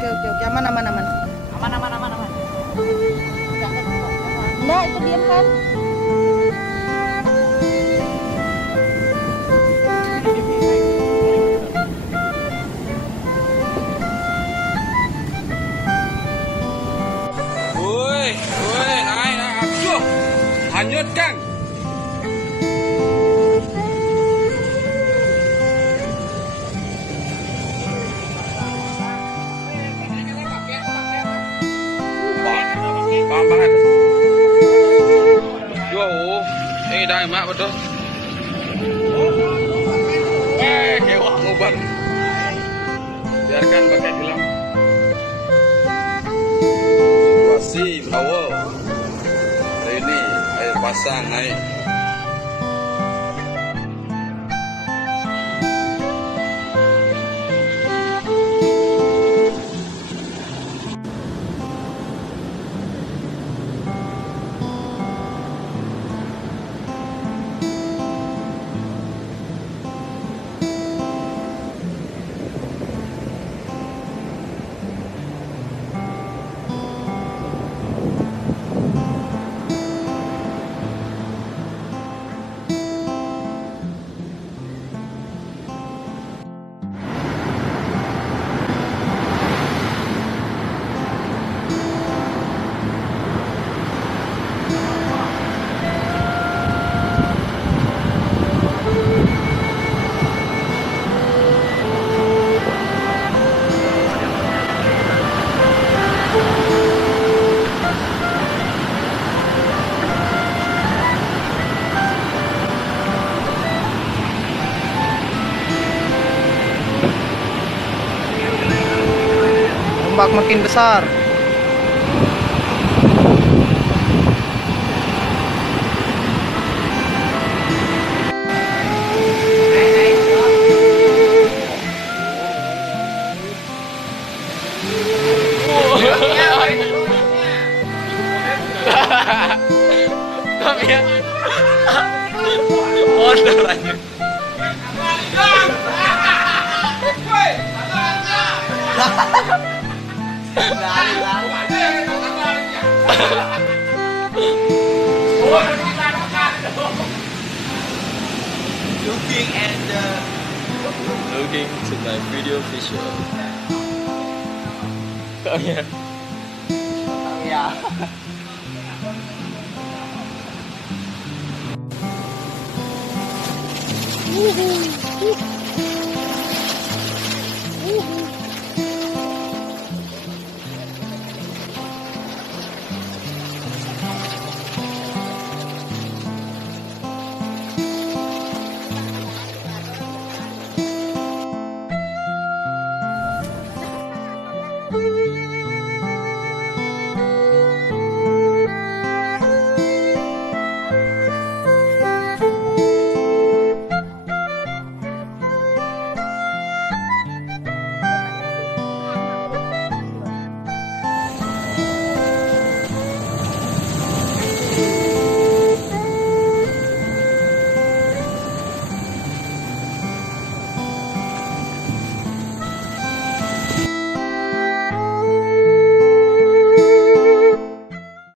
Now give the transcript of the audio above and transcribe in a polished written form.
Oke. Aman. Aman. Enggak, itu diam kan? Woi, naik. Aduh, hanyut Kang. Paham banget. Yo, dah mak betul. Kewah ngubah. Biarkan pakai film. Situasi Melawo. Hari ini air pasang naik. Ombak makin besar. Order aja. Looking to my video visual. Oh yeah. Woohoo.